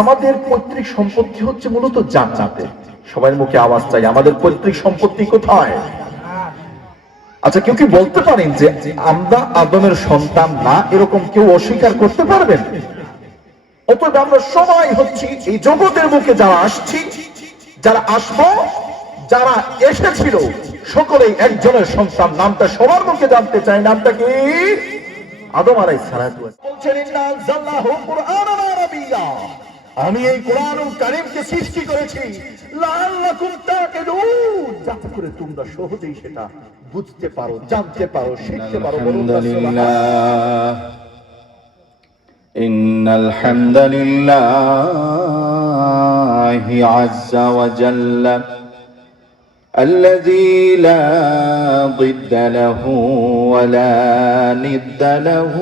আমাদের পৈতৃক সম্পত্তি হচ্ছে মূলত জান্নাতে। সবার মুখে আওয়াজ চাই, আমাদের পৈতৃক সম্পত্তি কোথায়? আচ্ছা, কেউ কি বলতে পারেন যে আমরা আদমের সন্তান না, এরকম কেউ অস্বীকার করতে পারবেন? অতএব আমরা সবাই হচ্ছি এই জগতের মুখে যারা আসছি, যারা আসবো, যারা এসেছিল, সকলেই একজনের সন্তান। নামটা সবার মুখে জানতে চাই, নামটা কি? আদম আলাইহিস সালাতু ওয়াস সালাম বলছেন, ইন্না আনজালনাহু কুরআনান আরাবিয়্যা, আমি এই কোরআনুল কারীমকে সৃষ্টি করেছি লাআল্লাকুম তাকিলুন, যাতে করে তোমরা সহজেই সেটা বুঝতে পারো, জানতে পারো, শিখতে পারো। আলহামদুলিল্লাহ, ইন্নাল হামদুলিল্লাহি আযজা ওয়া জাল্লা الذي لا ضد له ولا ند له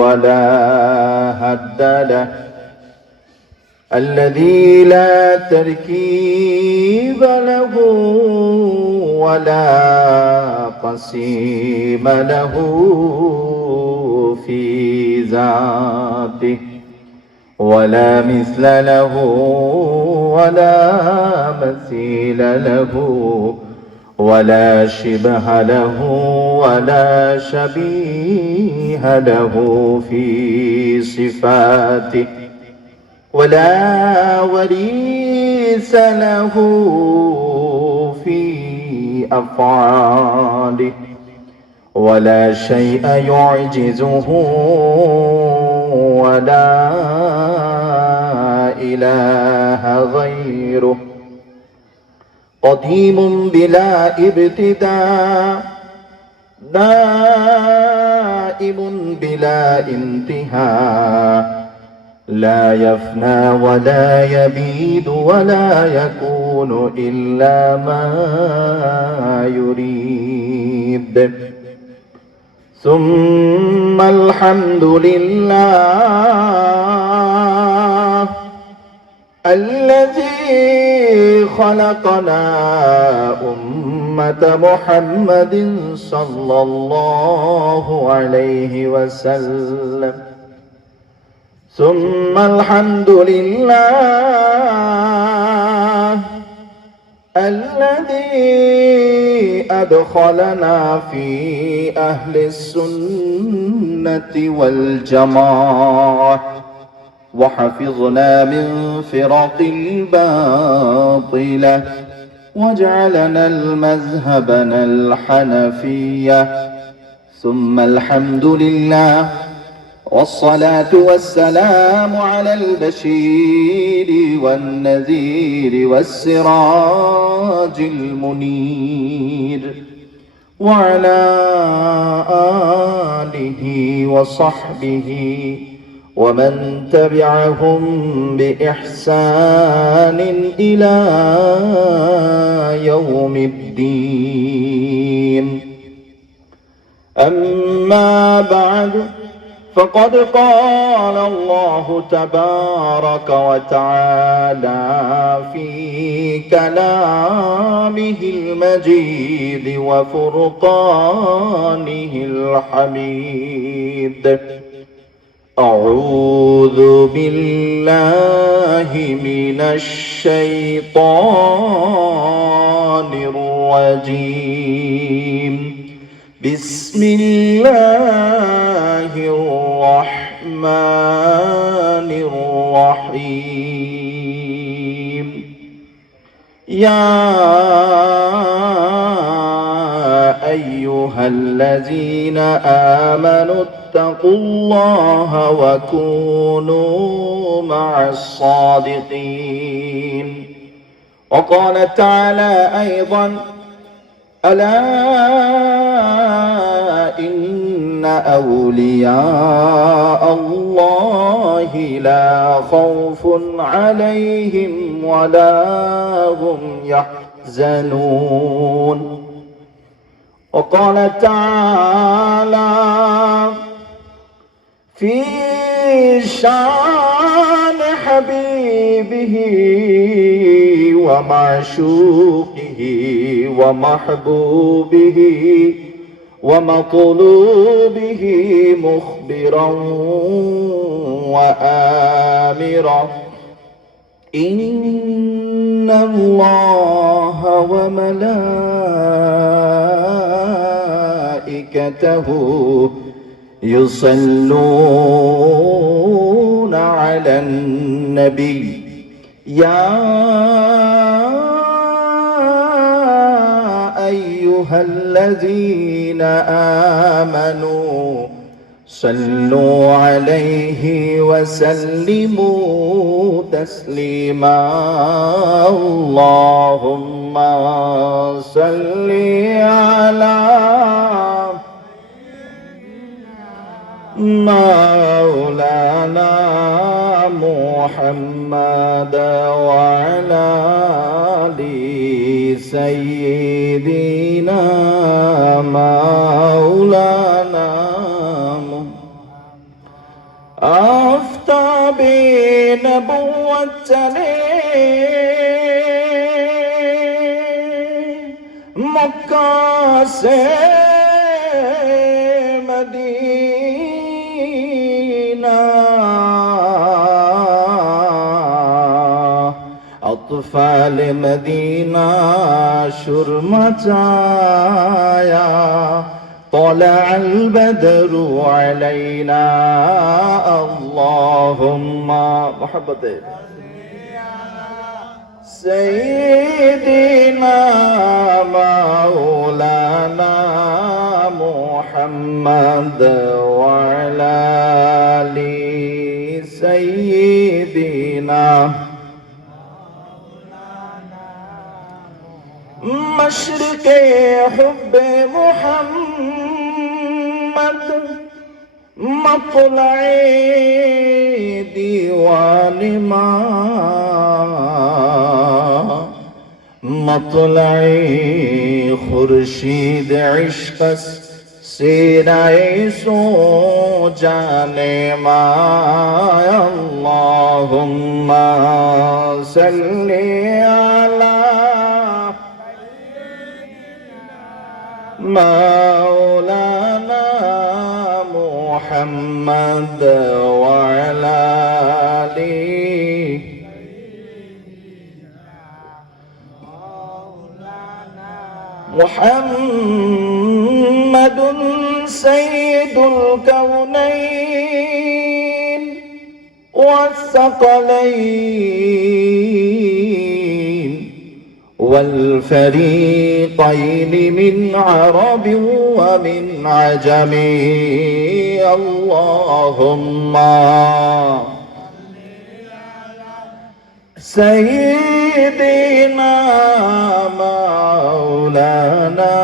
ولا هد له، الذي لا تركيب له ولا قسيم له في ذاته، ولا مثل له ولا مثيل له ولا شبه له ولا شبيه له في صفاته، ولا وريث له في أفعاله، ولا شيء يعجزه ولا إله غيره، قديم بلا ابتداء، دائم بلا انتهاء، لا يفنى ولا يبيد ولا يكون إلا ما يريد. ثم الحمد لله الذي خلقنا أمة محمد صلى الله عليه وسلم. ثم الحمد لله الذي أدخلنا في أهل السنة والجماعة، وحفظنا من فرق الباطلة، وجعلنا المذهبنا الحنفية. ثم الحمد لله والصلاة والسلام على البشير والنذير والسراج المنير، وعلى آله وصحبه ومن تبعهم بإحسان إلى يوم الدين. أما بعد، فقد قال الله تبارك وتعالى في كلامه المجيد وفرقانه الحميد: أعوذ بالله من الشيطان الرجيم، بسم الله الرحمن الرحيم. يا أيها الذين آمنوا اتقوا الله وكونوا مع الصادقين. وقال تعالى أيضا: ألا إن أولياء الله لا خوف عليهم ولا هم يحزنون. وقال تعالى في شان حبيبه ومعشوقه ومحبوبه ومطلوبه مخبرا وآمرا إن الله وملائكته يصلون على النبي يا أيها الذين آمنوا صلوا عليه وسلموا تسليما اللهم صل على مولانا محمد وعلى آل سيدنا مولانا أفتى بنبوته مكة سے مدینہ أطفال مدینہ شر مچایا طلع البدر علينا اللهم محبت سيدنا مولانا محمد وعلى آل سيدنا مشرق حب محمد مطلع دیوان ما مطلع خورشید عشق سینہ سو جانے ما اللهم صل على مولانا محمد وعلى آله محمد سيد الكونين والثقلين والفريقين من عرب ومن عجم اللهم سيدنا مولانا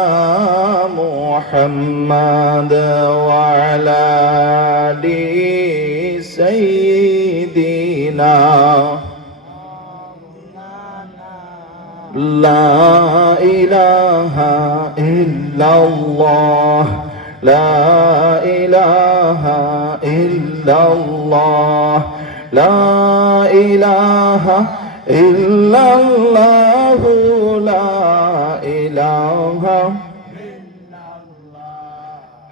محمد وعلى آل سيدنا لا إله إلا الله لا إله إلا الله لا إله إلا الله لا إله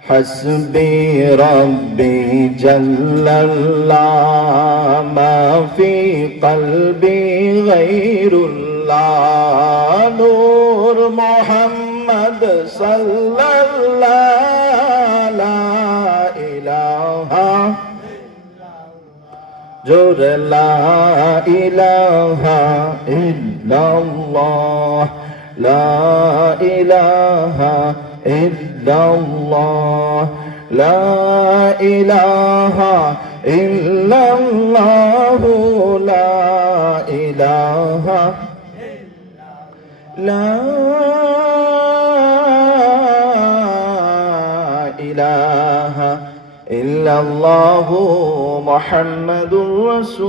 حسبي ربي جل الله ما في قلبي غير الله نور محمد صلى الله لا إله جور لا إله إلا الله لا إله إلا الله لا إله إلا الله لا إله لا إله إلا الله محمد رسول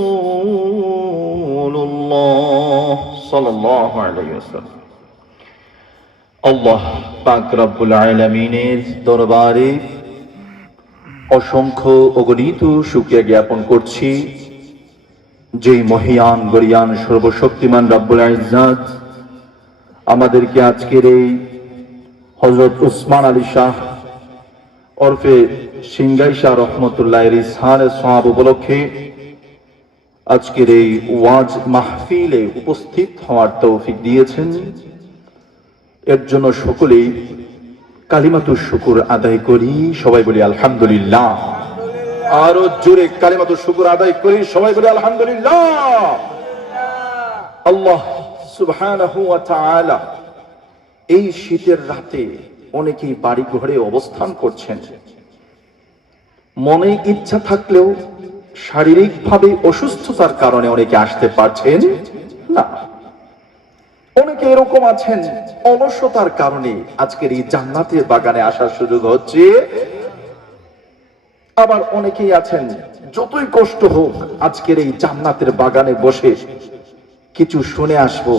الله صلى الله عليه وسلم আল্লাহ পাক রব্বুল আলামিনের দরবারে অসংখ্য অগণিত শুকরিয়া জ্ঞাপন করছি, যেই মহিয়ান গরিয়ান সর্বশক্তিমান রব্বুল ইজ্জত আমাদেরকে আজকের এই হযরত উসমান আলী শাহ ওরফে সিংগাইশা রহমতুল্লাহের ইসহারে সওয়াব উপলক্ষে আজকের এই ওয়াজ মাহফিলে উপস্থিত হওয়ার তৌফিক দিয়েছেন, এর জন্য সকলেই কালিমাতুশ শুকুর আদায় করি। সবাই বলি আলহামদুলিল্লাহ। আরো জোরে কালিমাতুশ শুকুর আদায় করি, সবাই বলি আলহামদুলিল্লাহ। আল্লাহ সুবহানাহু ওয়া তাআলা এই শীতের রাতে অনেকেই বাড়ি ঘরে অবস্থান করছেন, মনে ইচ্ছা থাকলেও শারীরিকভাবে অসুস্থতার কারণে অনেকে আসতে পারছেন না। অনেকে এরকম আছেন অলসতার কারণে আজকের এই জান্নাতের বাগানে আসার সুযোগ হচ্ছে। আবার অনেকেই আছেন যতই কষ্ট হোক আজকের এই জান্নাতের বাগানে বসে কিছু শুনে আসবো,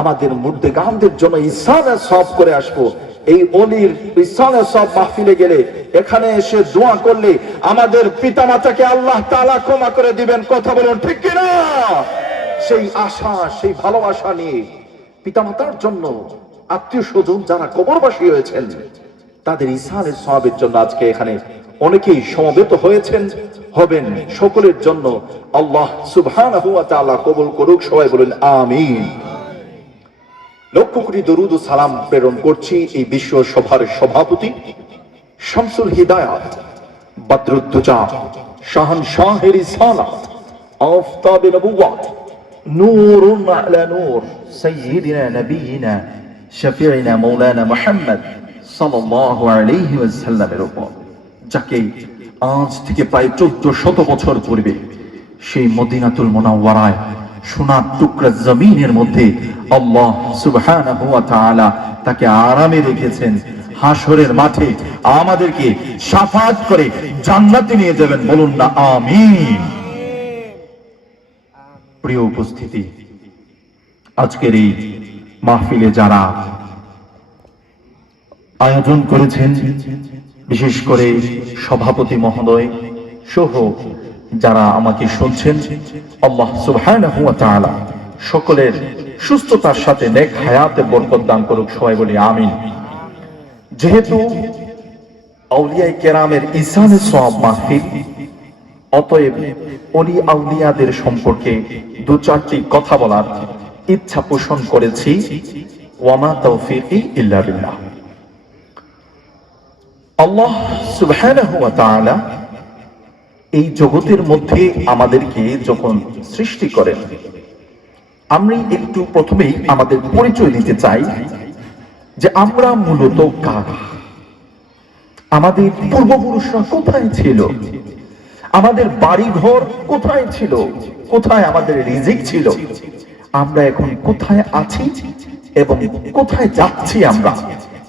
আমাদের মুর্দে গানদের জন্য ইসানে সব করে আসবো। এই অলির ইসানে সব মাহফিলে গেলে এখানে এসে দোয়া করলে আমাদের পিতামাতাকে আল্লাহ তাআলা ক্ষমা করে দিবেন। কথা বলুন ঠিক কিনা? সেই আশা, সেই ভালোবাসা নিয়ে পিতামাতার জন্য আত্মীয় স্বজন যারা কবরবাসী হয়েছেন তাদের ইসানে সওয়াবের জন্য আজকে এখানে অনেকেই সমবেত হয়েছেন, হবেন। সকলের জন্য আল্লাহ সুবহানাহু ওয়া তাআলা কবুল করুক। সবাই বলেন আমিন। লক্ষ কোটি দরুদ ও সালাম প্রেরণ করছি এই বিশ্ব সভার সভাপতি শামসুল হিদায়াত বদরুদ্দুজা শাহনশাহের রিসালাত আফতাবে নবুওয়াত নূরুন আলা নূর সাইয়্যিদিনা নবিয়িনা শফিঈনা মাওলানা মুহাম্মদ সাল্লাল্লাহু আলাইহি ওয়াসাল্লামের উপর, যাকে আজ থেকে প্রায় 1400 বছর পূর্বে সেই মদিনাতুল মুনাওয়ারায় সোনার টুকরা জমিনের মধ্যে আল্লাহ সুবহানাহু ওয়া তাআলা তাকে আরামে রেখেছেন। হাসরের মাঠে আমাদেরকে শাফাআত করে জান্নাতে নিয়ে যাবেন। বলুন না আমিন। প্রিয় উপস্থিতি, আজকের এই মাহফিলে যারা আয়োজন করেছেন, বিশেষ করে সভাপতি মহোদয় সহ যারা আমাকে শুনছেন, আল্লাহ সুবহানাহু ওয়া তাআলা সকলের সুস্থতার সাথে নেক হায়াতে বরকত দান করুক। সবাই বলি আমিন। যেহেতু আউলিয়া কেরামের ইসানে সওয়াব মাহফিল, অতএব ওলি আউলিয়াদের সম্পর্কে দু চারটি কথা বলার ইচ্ছা পোষণ করেছি। ওয়ামা তাওফীকি ইল্লা বিল্লাহ। আল্লাহ সুবহানাহু ওয়া তাআলা এই জগতের মধ্যে আমাদেরকে যখন সৃষ্টি করেন, আমি একটু প্রথমেই আমাদের পরিচয় দিতে চাই যে আমরা মূলত কারা, আমাদের পূর্বপুরুষরা কোথায় ছিল, আমাদের বাড়ি ঘর কোথায় ছিল, কোথায় আমাদের রিজিক ছিল, আমরা এখন কোথায় আছি এবং কোথায় যাচ্ছি আমরা।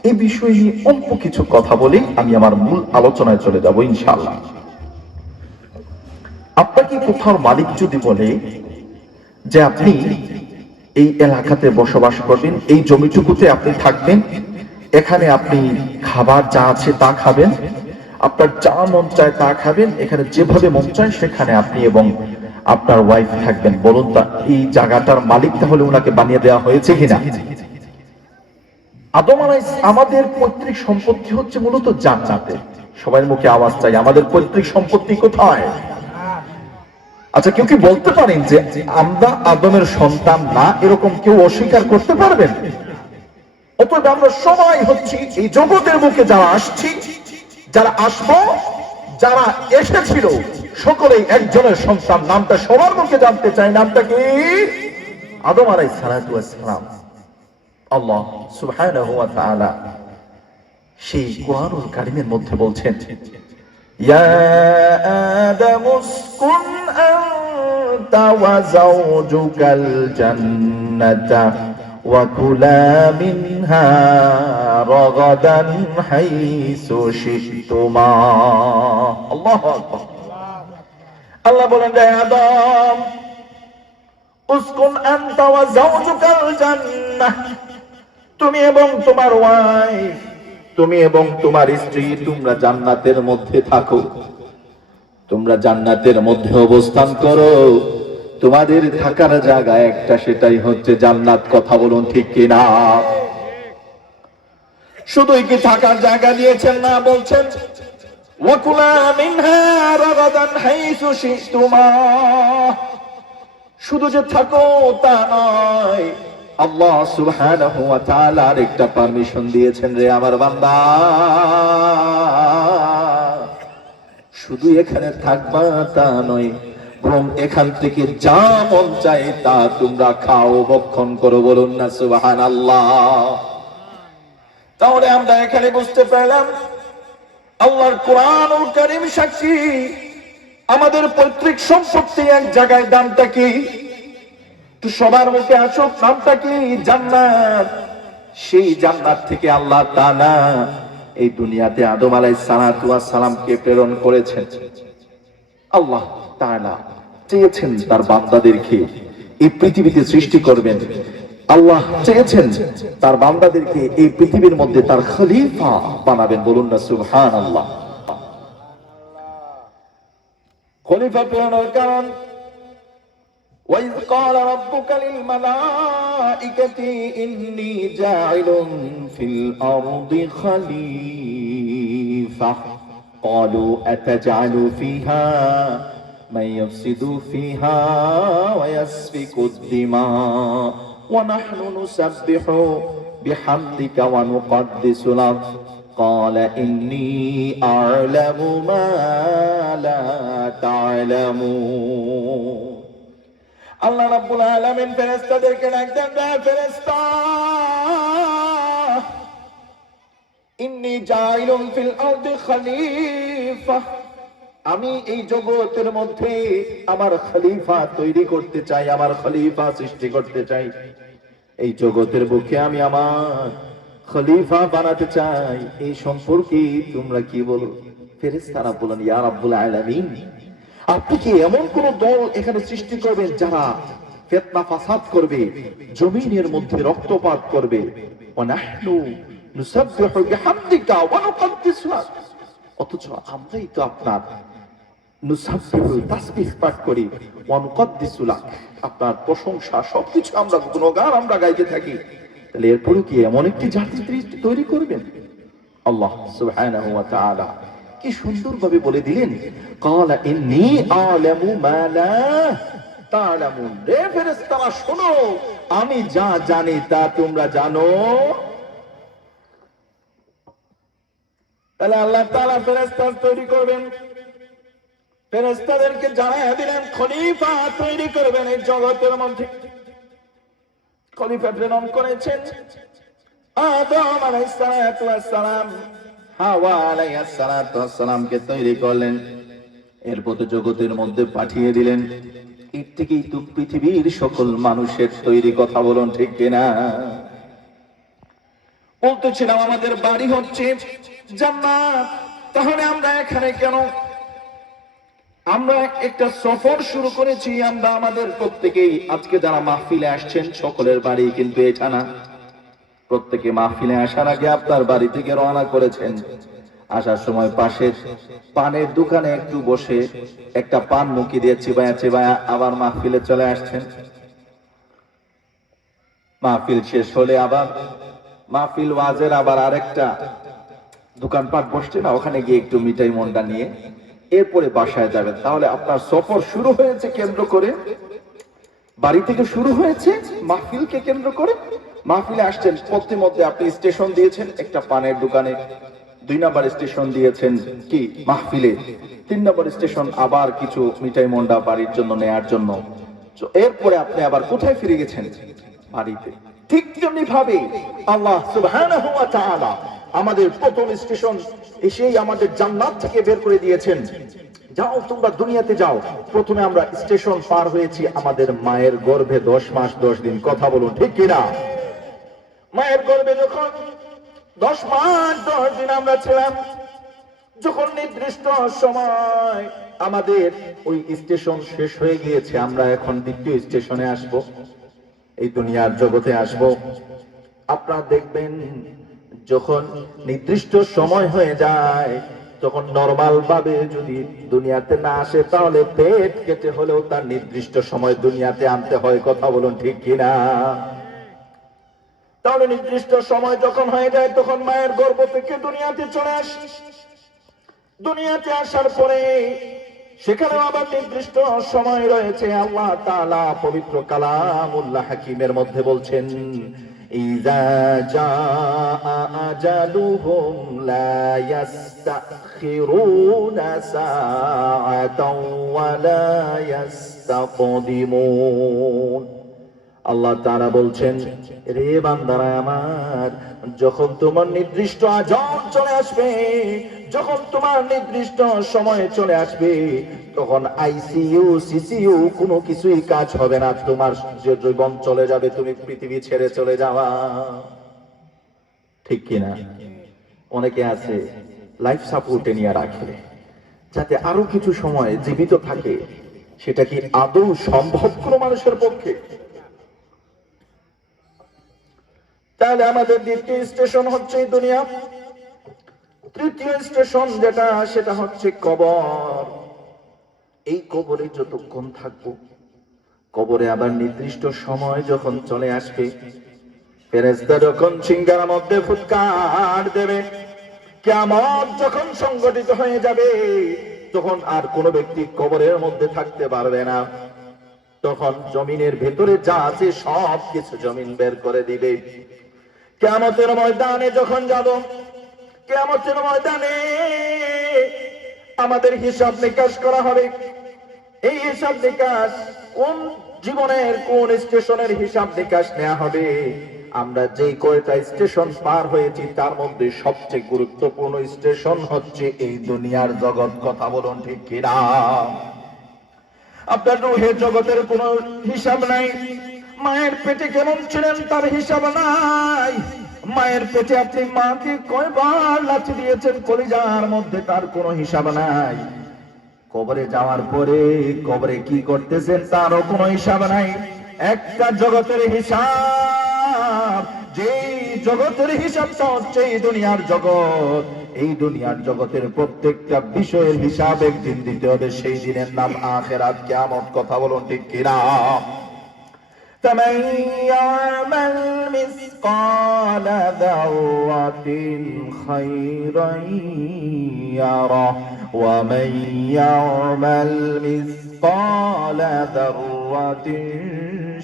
এই বিষয় নিয়ে অল্প কিছু কথা বলেই আমি আমার মূল আলোচনায় চলে যাব ইনশাআল্লাহ। আপনাকে কোথাও মালিক যদি বলে যে আপনি এই এলাকাতে বসবাস করবেন, এই জমিটুকুতে আপনি থাকবেন, এখানে আপনি খাবার যা আছে তা খাবেন, আপনার যা মন চায় তা খাবেন, এখানে যেভাবে মন চায় সেখানে আপনি এবং আপনার ওয়াইফ থাকবেন। বলুন তা এই জায়গাটার মালিক তাহলে ওনাকে বানিয়ে দেওয়া হয়েছে কিনা? আদম আলাইহিস আমাদের পৈতৃক সম্পত্তি হচ্ছে মূলত জান্নাতে। সবার মুখে আওয়াজ চাই, আমাদের পৈতৃক সম্পত্তি কোথায়? আচ্ছা, কেউ কি বলতে পারেন যে আমরা আদমের সন্তান না, এরকম কেউ অস্বীকার করতে পারবেন? অতএব আমরা সবাই হচ্ছি এই জগতের মুখে যারা আসছি, যারা আসবো, যারা এসেছিল, সকলেই একজনের সন্তান। নামটা সবার মুখে জানতে চাই, নামটা কি? আদম আলাইহিস সালাতু ওয়াস সালাম। আল্লাহ সুবহানাহু ওয়া তাআলা সেই কুরআনুল কারীমের মধ্যে বলছেন, ইয়া আদামু উসকুন আনতা ওয়া যাওজুকাল জান্নাতা ওয়া কুলা মিনহা রাগাদান হাইসু শিতুমা। আল্লাহু আকবার। আল্লাহ বলেন, হে আদম, উসকুন আনতা ওয়া যাওজুকাল জান্নাহ, তুমি এবং তোমার ওয়াইফ, তুমি এবং তোমার স্ত্রী, তোমরা জান্নাতের মধ্যে থাকো, তোমরা জান্নাতের মধ্যে অবস্থান করো। তোমাদের থাকার জায়গা একটা, সেটাই হচ্ছে জান্নাত। কথা বলুন ঠিক কিনা? শুধুই কি থাকার জায়গা দিয়েছেন না, বলছেন ওয়াকুলা মিনহা রাগাদান হাইসু শিতুমা, শুধু যে থাকো তা নয়, আল্লাহ সুবহানাহু ওয়া তাআলা আরেকটা পারমিশন দিয়েছেন, রে আমার বান্দা, শুধু এখানে থাকবা তা নয়, বরং এখান থেকে যা মন চায় তা তোমরা খাও, ভক্ষণ করো। বলুন না সুবহানাল্লাহ। তাহলে আমরা এখানে বুঝতে পারলাম আল্লাহর কোরআনুল কারীম সাক্ষী, আমাদের পৈতৃক সম্পত্তি এক জায়গায়, দামটা কি? তো সবার মুখে আসুক, নামটা কি? জান্নাত। সেই জান্নাত থেকে আল্লাহ তাআলা এই দুনিয়াতে আদম আলাইহিস সালাতু ওয়াস সালামকে প্রেরণ করেছেন। আল্লাহ তাআলা চেয়েছেন তার বান্দাদেরকে এই পৃথিবীতে সৃষ্টি করবেন। আল্লাহ চেয়েছেন তার বান্দাদেরকে এই পৃথিবীর মধ্যে তার খলিফা বানাবেন। বলুন না সুবহানাল্লাহ। খলিফা প্রেরণের কারণ, وَإِذْ قَالَ رَبُّكَ لِلْمَلَائِكَةِ إِنِّي جَاعِلٌ فِي الْأَرْضِ خَلِيفَةً قَالُوا أَتَجْعَلُ فِيهَا مَن يُفْسِدُ فِيهَا وَيَسْفِكُ الدِّمَاءَ وَنَحْنُ نُسَبِّحُ بِحَمْدِكَ وَنُقَدِّسُ لَكَ قَالَ إِنِّي أَعْلَمُ مَا لَا تَعْلَمُونَ। আল্লাহ রাব্বুল আলামিন ফেরেশতাদেরকে ডাকতেন, ফেরেশতা, ইন্নী জাইলুন ফিল আরদি খলিফা, আমি এই জগতের মধ্যে আমার খলিফা তৈরি করতে চাই, আমার খলিফা সৃষ্টি করতে চাই। এই জগতের বুকে আমি আমার খলিফা বানাতে চাই। এই সম্পর্কে তোমরা কি বলো? ফেরেশতারা বলেন, ইয়া রাব্বুল আলামিন, আপনি কি এমন কোন দল এখানে সৃষ্টি করবেন যারা ফিতনা ফাসাদ করবে, জমিনের মধ্যে রক্তপাত করবে? ওয়ানাহনু নুসাব্বিহু বিহামদিকা ওয়া নুকদ্দিসু লাক, অথচ আমরাই তো আপনার নুসাব্বিহু তাসবিহ পাঠ করি, ওয়া নুকদ্দিসু লাক, আপনার প্রশংসা সবকিছু আমরা গুণগান আমরা গাইতে থাকি। তাহলে এরপরে কি এমন একটি জাতি তৈরি করবেন? আল্লাহ সুবহানাহু ওয়া তাআলা কি সুন্দরভাবে বলে দিলেন, ক্বালা ইন্নী আ'লামু মা লা তা'লামুন। রে ফেরেশতারা শোনো, আমি যা জানি তা তোমরা জানো। তাহলে আল্লাহ তাআলা ফেরেশতা তৈরি করবেন, ফেরেশতাদেরকে জানায়া দিলেন খলিফা তৈরি করবেন এই জগতের মধ্যে। খলিফা প্রেরণ করেছেন আদম আলাইহিস সালাতু ওয়াস সালাম, হাওয়া আলাইহিস সালাতু ওয়াস সালামকে তৈরি করলেন, এরপর জগতের মধ্যে পাঠিয়ে দিলেন। এর থেকেই তো পৃথিবীর সকল মানুষের তৈরি। কথা বলুন ঠিক কিনা? বলতেছিলাম আমাদের বাড়ি হচ্ছে জান্নাত। তাহলে আমরা এখানে কেন? আমরা একটা সফর শুরু করেছি। আমরা আমাদের প্রত্যেকেই আজকে যারা মাহফিলে আসছেন সকলের বাড়ি কিন্তু এটা না। প্রত্যেকে মাহফিলে আসার আগে আপনার বাড়ি থেকে রওনা করেছেন। আসার সময় পাশের পানের দোকানে একটু বসে একটা পান মুখি দিয়ে চিবায়া চিবায়া আবার মাহফিলে চলে আসছেন। মাহফিল শেষ হলে আবার মাহফিল ওয়াজের আবার আরেকটা দোকানপাট বসছে না, ওখানে গিয়ে একটু মিঠাই মন্ডা নিয়ে এরপরে বাসায় যাবেন। তাহলে আপনার সফর শুরু হয়েছে কেন্দ্র করে, বাড়ি থেকে শুরু হয়েছে মাহফিলকে কেন্দ্র করে। মাহফিলে আসছেন, পথে আপনি স্টেশন দিয়েছেন একটা পানের দোকানে, 2 নম্বর স্টেশন দিয়েছেন কি মাহফিলে, 3 নম্বর স্টেশন আবার কিছু মিঠাই মন্ডা বাড়ির জন্য নেয়ার জন্য। এরপরে আপনি আবার কোথায় ফিরে গেছেন? বাড়িতে। ঠিক তেমনি ভাবে আল্লাহ সুবহানাহু ওয়া তাআলা আমাদের প্রথম স্টেশন এসেই আমাদের জান্নাত থেকে বের করে দিয়েছেন, যাও তোমরা দুনিয়াতে যাও। প্রথমে আমরা স্টেশন পার হয়েছি আমাদের মায়ের গর্ভে 10 মাস 10 দিন। কথা বলুন ঠিক কিনা? মায়ের গর্ভে যখন 10 মাস 10 দিন আমরা ছিলাম, যখন নির্দিষ্ট সময় আমাদের ওই স্টেশন শেষ হয়ে গিয়েছে, আমরা এখন দ্বিতীয় স্টেশনে আসব, এই দুনিয়ার জগতে আসব। আপনারা দেখবেন যখন নির্দিষ্ট সময় হয়ে যায়, তখন নরমাল ভাবে যদি দুনিয়াতে না আসে তাহলে পেট কেটে হলেও তার নির্দিষ্ট সময় দুনিয়াতে আনতে হয়। কথা বলুন ঠিক কিনা? তাহলে নির্দিষ্ট সময় যখন হয়ে যায় তখন মায়ের গর্ভ থেকে দুনিয়াতে চলে আসে। দুনিয়াতে আসার পরে সেখানেও আবার নির্দিষ্ট সময় রয়েছে। আল্লাহ তাআলা পবিত্র কালামুল্লাহ হাকিমের মধ্যে বলছেন, ইযা জাআ আজালুহুম লা ইস্তাখিরুনা সাআতাও ওয়া লা ইস্তাকদিমুন। আল্লাহ তাআলা বলছেন, রে বান্দারা আমার, যখন তোমার নির্দিষ্ট আজাল চলে আসবে, যখন তোমার নির্দিষ্ট সময় চলে আসবে, তখন আইসিইউ সিসিইউ কোনো কিছুই কাজ হবে না। তোমার যে জীবন চলে যাবে, তুমি পৃথিবী ছেড়ে চলে যাওয়া। ঠিক কিনা? অনেকে আছে লাইফ সাপোর্টে নিয়ে রাখে যাতে আরো কিছু সময় জীবিত থাকে। সেটা কি আদৌ সম্ভব কোনো মানুষের পক্ষে? তাহলে আমাদের দ্বিতীয় স্টেশন হচ্ছে এই দুনিয়া। তৃতীয় স্টেশন যেটা, সেটা হচ্ছে কবর। এই কবরে যতক্ষণ থাকবো, কবরে আবার নির্দিষ্ট সময় যখন চলে আসবে, ফেরেশতা যখন সিংহার মধ্যে ফুৎকার দেবে, কিয়ামত যখন সংগঠিত হয়ে যাবে, তখন আর কোনো ব্যক্তি কবরের মধ্যে থাকতে পারবে না। তখন জমিনের ভেতরে যা আছে সব কিছু জমিন বের করে দিবে। কিয়ামতের ময়দানে যখন যাব, কিয়ামতের ময়দানে আমাদের হিসাব নিকাশ করা হবে। এই হিসাব নিকাশ কোন জীবনের কোন স্টেশনের হিসাব নিকাশ নেওয়া হবে? আমরা যে কয়টা স্টেশন পার হয়েছি তার মধ্যে সবচেয়ে গুরুত্বপূর্ণ স্টেশন হচ্ছে এই দুনিয়ার জগৎ। কথা বলুন ঠিক কিনা? আপনার রূহের জগতের কোনো হিসাব নাই। মায়ের পেটে কেমন ছিলেন তার হিসাব নাই। মায়ের পেটে আপনি মাকে কয়বার লাথি দিয়েছেন কলিজার মধ্যে, তার কোনো হিসাব নাই। কবরে যাওয়ার পরে কবরে কি করতেছেন তারও কোনো হিসাব নাই। একটা জগতের হিসাব, যেই জগতের হিসাবটা হচ্ছে এই দুনিয়ার জগৎ। এই দুনিয়ার জগতের প্রত্যেকটা বিষয়ের হিসাব একদিন দিতে হবে। সেই দিনের নাম আখিরাত, কিয়ামত। কথা বলুন ঠিক কিনা? فمن يعمل مثقال ذرة خيرا يره ومن يعمل مثقال ذرة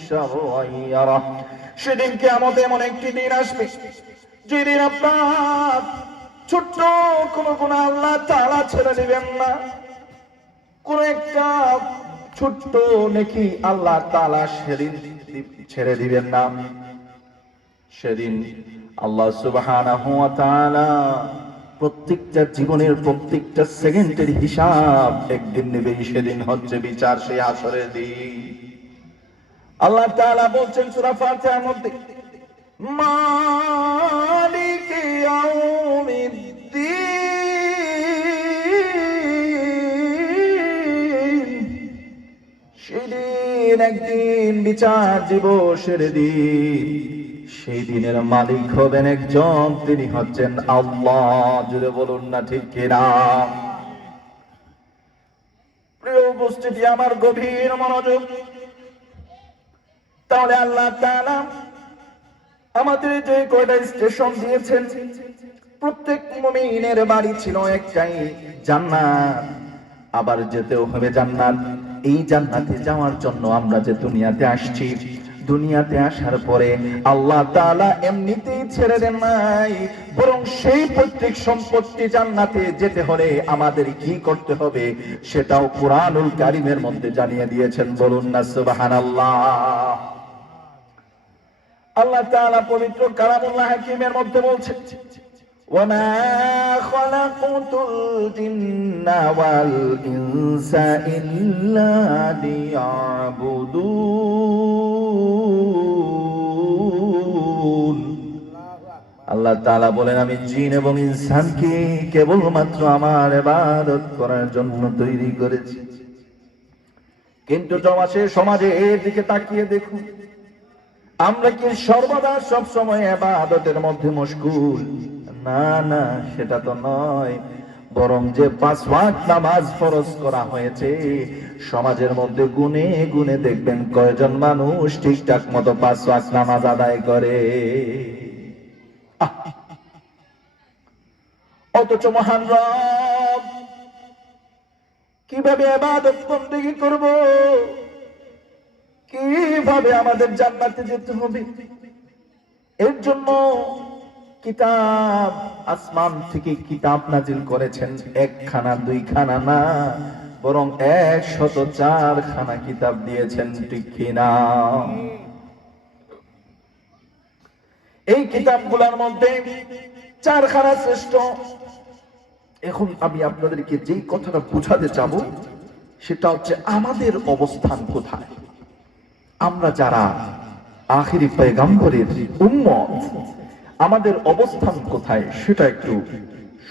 شرا يره। সেদিন কিয়ামত এমন একটি দিন আসবে যেদিন আপনার ছোট্ট কোনো গুনাহ আল্লাহ তাআলা ছেড়ে দিবেন না। কোন একটা ছোট্ট নেকি আল্লাহ তাআলা সেদিন ছেড়ে দিবেন না। সেদিন আল্লাহ সুবহানাহু ওয়া তাআলা প্রত্যেকটা জীবনের প্রত্যেকটা সেকেন্ডের হিসাব একদিন নেবে। সেদিন হচ্ছে বিচার, সেই আসরের দিন। আল্লাহ তাআলা বলছেন সূরা ফাতিহার মধ্যে, মালিকি ইয়াউমিদ্দিন। সেদিন একদিন বিচার দিবসের দিন। সেই দিনের মালিক হবেন একজন, তিনি হচ্ছেন আল্লাহ। জুড়ে বলুন না ঠিক কিনা? প্রিয় উপস্থিতি, আমার গভীর মনোযোগ। তাহলে আল্লাহ তাআলা আমাদের যে কয়টা স্টেশন দিয়েছেন, প্রত্যেক মুমিনের বাড়ি ছিল একটাই, জান্নাত। আবার যেতেও হবে জান্নাত। এই জান্নাতে যাওয়ার জন্য আমরা যে দুনিয়াতে আসছি, দুনিয়াতে আসার পরে আল্লাহ তাআলা এমনিতেই ছেড়ে দেন নাই, বরং সেই পৈতৃক সম্পত্তি জান্নাতে যেতে হলে আমাদের কি করতে হবে সেটাও কুরআনুল কারীমের মধ্যে জানিয়ে দিয়েছেন। বলুন না সুবহানাল্লাহ। আল্লাহ তাআলা পবিত্র কালামুল্লাহ হাকিমের মধ্যে বলছেন, ওয়ামা খালাকুতুল জিন্না ওয়াল ইনসা ইল্লা লিয়াবুদুন। আল্লাহ তাআলা বলেন, আমি জিন এবং ইনসানকে কেবলমাত্র আমার ইবাদত করার জন্য তৈরি করেছি। কিন্তু সমাজের দিকে তাকিয়ে দেখুন, আমরা কি সর্বদা সব সময় ইবাদতের মধ্যে মশগুল? না না, সেটা তো নয়। বরং যে 5 ওয়াক্ত নামাজ ফরজ করা হয়েছে, সমাজের মধ্যে গুনে গুনে দেখবেন কয়জন মানুষ ঠিকঠাক মতো 5 ওয়াক্ত নামাজ আদায় করে। অথচ মহান রব কিভাবে ইবাদত বন্দেগী করব, কিভাবে আমাদের জান্নাতে যেতে হবে। এর জন্য কিতাব, আসমান থেকে কিতাব নাজিল করেছেন, একখানা দুইখানা না, বরং 104 খানা কিতাব দিয়েছেন, ঠিক কিনা? এই কিতাবগুলোর মধ্যে 4 খানা শ্রেষ্ঠ। এখন আমি আপনাদেরকে যেই কথাটা বুঝাতে চাবো সেটা হচ্ছে আমাদের অবস্থান কোথায়। আমরা যারা আখিরি পয়গম্বরের উম্মত, আমাদের অবস্থান কোথায় সেটা একটু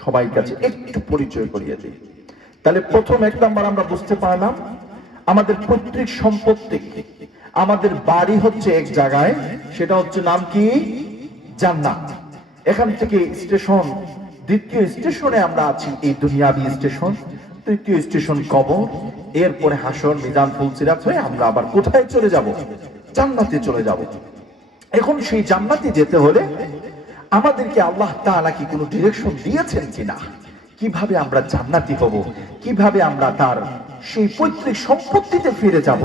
সবাই কাছে একটু পরিচয় করিয়ে দিই। তাহলে প্রথম 1 নাম্বার আমরা বুঝতে পারলাম আমাদের পৈতৃক সম্পত্তি, আমাদের বাড়ি হচ্ছে এক জায়গায়, সেটা হচ্ছে নাম কি? জান্নাত। এখান থেকে স্টেশন, দ্বিতীয় স্টেশনে আমরা আছি এই দুনিয়াবি স্টেশন, তৃতীয় স্টেশন কবর, এরপরে হাসর, মিজান, ফুলসিরাত হয়ে আমরা আবার কোথায় চলে যাব? জান্নাতে চলে যাব। এখন সেই জান্নাতে যেতে হলে আমাদেরকে আল্লাহ তাআলা কি কোনো ডিরেকশন দিয়েছেন কিনা? কিভাবে আমরা জান্নাতি হব, কিভাবে আমরা তার সেই পৈতৃক সম্পত্তিতে ফিরে যাব,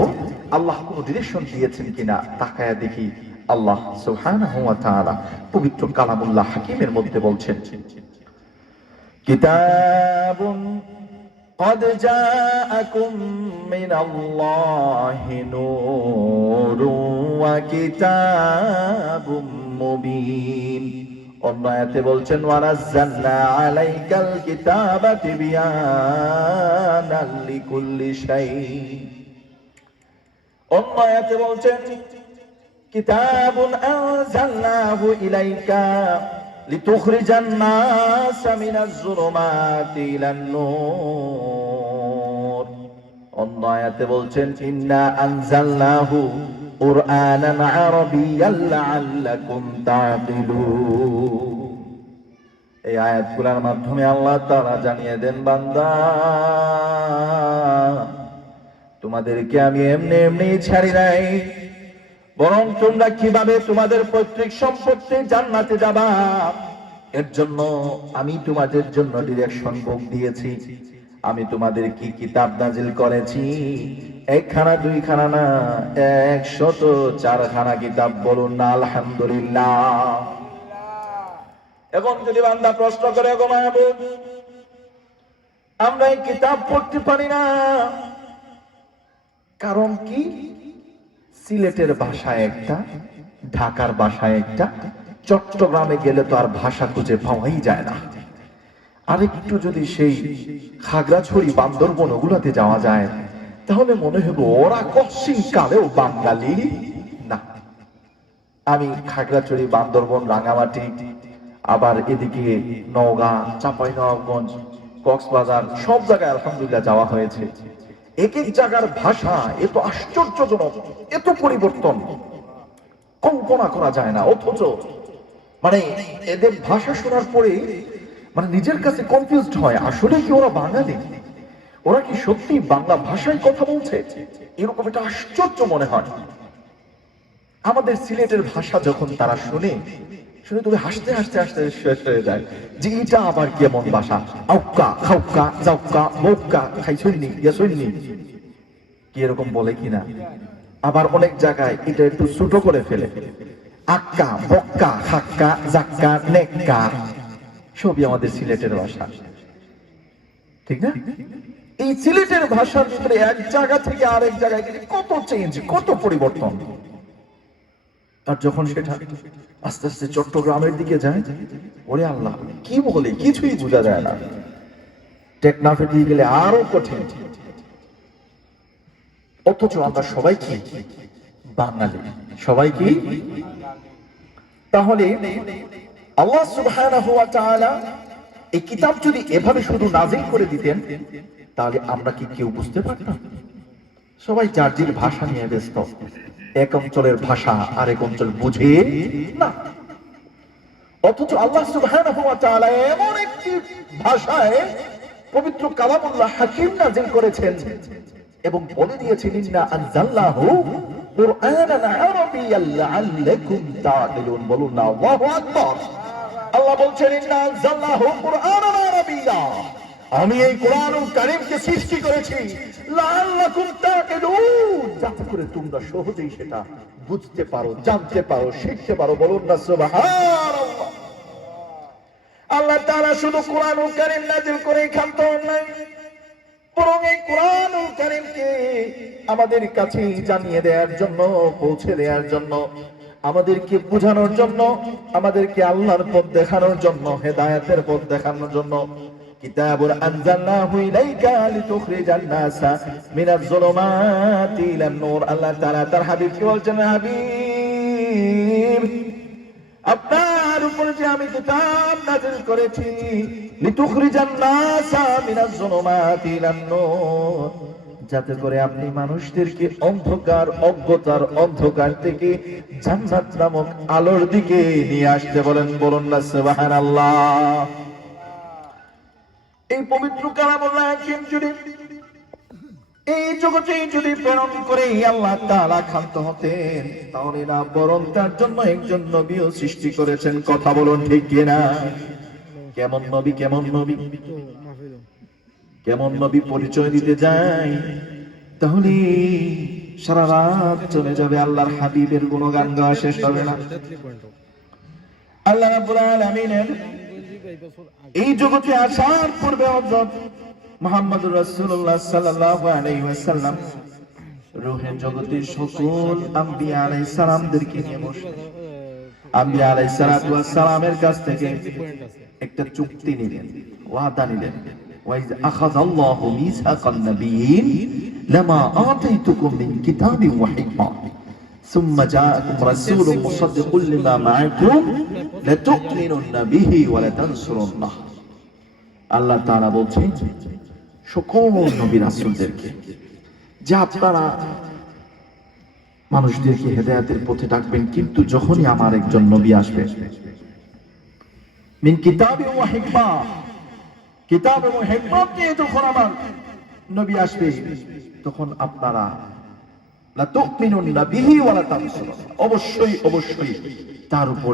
আল্লাহ কোনো ডিরেকশন দিয়েছেন কিনা তাকায়া দেখি। আল্লাহ সুবহানাহু ওয়া তাআলা পবিত্র কালামুল্লাহ হাকিমের মধ্যে বলছেন, কিতাবুন قد جاءكم من الله نور وكتاب مبين। অন্য আয়াতে বলছেন ওয়ানাজ্জালনা আলাইকাল কিতাবা তিবয়ানাল লিকুল্লি শাই। অন্য আয়াতে বলছেন কিতাবুন আনজালনাহু ইলাইকা লিতুখরিজান নাস মিনাজ যুলুমাতি ইলান নূর। অন্য আয়াতে বলছেন ইন্না আনজালনাহু কুরআনান আরাবিয়্যান লাআল্লাকুম তা'কিলুন। এই আয়াতগুলোর মাধ্যমে আল্লাহ তাআলা জানিয়ে দেন, বান্দা তোমাদেরকে আমি এমনি এমনি ছাড়ি নাই, বরং তোমরা কিভাবে তোমাদের পৈতৃক সম্পত্তি জান্নাতে যাবা এর জন্য আমি তোমাদের জন্য ডিরেকশন বুক দিয়েছি। আমি তোমাদের কি কিতাব নাজিল করেছি, 1 খানা 2 খানা না, 104 খানা কিতাব। বলুন না আলহামদুলিল্লাহ। এখন যদি বান্দা প্রশ্ন করে, গো মাহবুব আমরা এই কিতাব পড়তে পারি না, কারণ কি? সিলেটের ভাষায় একটা, ঢাকার ভাষায় একটা, চট্টগ্রামে গেলে তো আর ভাষা খুঁজে পাওয়াই যায় না। আর একটু যদি সেই খাগড়াছড়ি, বান্দরবন ওগুলাতে যাওয়া যায় তাহলে মনে হবে ওরা কচ্ছিন কালেও বাঙালি না। আমি খাগড়াছড়ি, বান্দরবন, রাঙামাটি, আবার এদিকে নওগাঁ, চাঁপাইনবাবগঞ্জ, কক্সবাজার, সব জায়গায় আলহামদুলিল্লাহ যাওয়া হয়েছে। এক এক জায়গার ভাষা এত আশ্চর্যজনক, এত পরিবর্তন কল্পনা করা যায় না। অথচ মানে এদের ভাষা শোনার পরে মানে নিজের কাছে কনফিউজড হয়, আসলে কি ওরা বাঙালি, ওরা কি সত্যি বাংলা ভাষায় কথা বলছে, এরকম একটা আশ্চর্য মনে হয়। আমাদের সিলেটের ভাষা যখন তারা শুনে তুমি হাসতে হাসতে হাসতে শেষ হয়ে যায় যে এটা আবার কেমন ভাষা। আউকা খাউকা যাউকা মৌকা খাইছইনি গেছইনি কি এরকম বলে কিনা। আবার অনেক জায়গায় এটা একটু ছোট করে ফেলে, আক্কা বক্কা হাক্কা জাক্কা নেক্কা, সবই আমাদের সিলেটের ভাষা, ঠিক না? এই সিলেটের ভাষার ভিতরে এক জায়গা থেকে আরেক জায়গায় কত চেঞ্জ, কত পরিবর্তন। আর যখন সেটা আস্তে আস্তে চট্টগ্রামের দিকে যায়, ওরে আল্লাহ কি বলে কিছুই বোঝা যায় না। টেকনাফের দিকে গেলে আরো কঠিন। অথচ আমরা সবাই কি বাঙালি, সবাই কি। তাহলে আল্লাহ সুবহানাহু ওয়া তাআলা এই কিতাব যদি এভাবে শুধু নাজিল করে দিতেন তাহলে আমরা কি কেউ বুঝতে পারতাম? সবাই যার যার ভাষা নিয়ে ব্যস্ত, এক অঞ্চলের ভাষা আরেক অঞ্চল বুঝে না। অথচ আল্লাহ সুবহানাহু ওয়া তাআলা এমন একটি ভাষায় পবিত্র কালামুল্লাহ হাকিম নাজিল করেছেন এবং বলে দিয়েছেন ইন্না আনজালনাহু কুরআনান আরাবিয়্যান লাআল্লাকুম তা'কিলুন। বলুন না আল্লাহু আকবার। আল্লাহ বলছেন ইন্না আনজালনাহু কুরআনান আরাবিয়্যা, আমি এই কোরআনুল কারীমকে সৃষ্টি করেছি লাআল্লাকুম তাকিলুন, যাতে করে তোমরা সহজেই সেটা বুঝতে পারো, জানতে পারো, শিখতে পারো। বলুন না সুবহানাল্লাহ। আল্লাহ তাআলা শুধু কোরআনুল কারীম নাযিল করে ক্ষান্ত হন নাই, বরং এই কোরআনুল কারীমকে আমাদের কাছে জানিয়ে দেওয়ার জন্য, পৌঁছে দেওয়ার জন্য, আমাদেরকে বোঝানোর জন্য, আমাদেরকে আল্লাহর পথ দেখানোর জন্য, হেদায়েতের পথ দেখানোর জন্য কিতাবুন আনজালনাহু ইলাইকা লিতুখরিজান নাসা মিনাজ যুলুমাতি ইলান নূর। আল্লাহ তাআলা তার হাবিবকে বলছেন, হাবিব আপনার উপর যে আমি কিতাব নাযিল করেছি লিতুখরিজান নাসা মিনাজ যুলুমাতি ইলান নূর, যাতে করে আপনি মানুষদেরকে অন্ধকার, অজ্ঞতার অন্ধকার থেকে জান্নাত নামক আলোর দিকে নিয়ে আসতে বলেন। বলুন না সুবহানাল্লাহ। এই পবিত্র কালামুল্লাহ হাকিম যদি এই জগতে যদি প্রেরণ করে আল্লাহ তাআলা ক্ষান্ত হতেন, তাহলে না বরং তার জন্য একজন নবীও সৃষ্টি করেছেন। কথা বলুন ঠিক কিনা? কেমন নবী, কেমন নবী, কেমন নবী পরিচয় দিতে যায়, তাহলে সারা রাত চলে যাবে, আল্লাহর হাবিবের গুণগান গাওয়া শেষ হবে না। আল্লাহ রাব্বুল আলামিনের এই জগতে আসার পূর্বে হযরত মুহাম্মদুর রাসূলুল্লাহ সাল্লাল্লাহু আলাইহি ওয়াসাল্লাম রূহের জগতের সকল আম্বিয়া আলাইহিস সালামদেরকে নিয়ে বসলেন। আম্বিয়া আলাইহিস সালাতু ওয়াস সালামের কাছ থেকে একটা চুক্তি নিলেন, ওয়াদা নিলেন। ওয়াইজ আখাযাল্লাহু মিসাকান নাবিয়্যিন লামা আতাইতুকুম মিন কিতাবিন ওয়া হিকমা সুম্মা জাআকুম রাসূলুম মুসাদ্দিকুল লিমা মা'আকুম লাতু'মিনুন্না বিহি ওয়া লাতানসুরুন্নাহ। আল্লাহ তাআলা বলছেন সকল নবী রাসূলদেরকে যে আপনারা মানুষদেরকে হেদায়েতের পথে ডাকবেন, কিন্তু যখনই আমার একজন নবী আসবে মিন কিতাবিন ওয়া হিকমা, কিতাব এবং হিকমত নিয়ে যখন আমার নবী আসবে, তখন আপনারা লা তু'মিনুন্না বিহি ওয়া লা তানসুরুন, অবশ্যই অবশ্যই তার উপর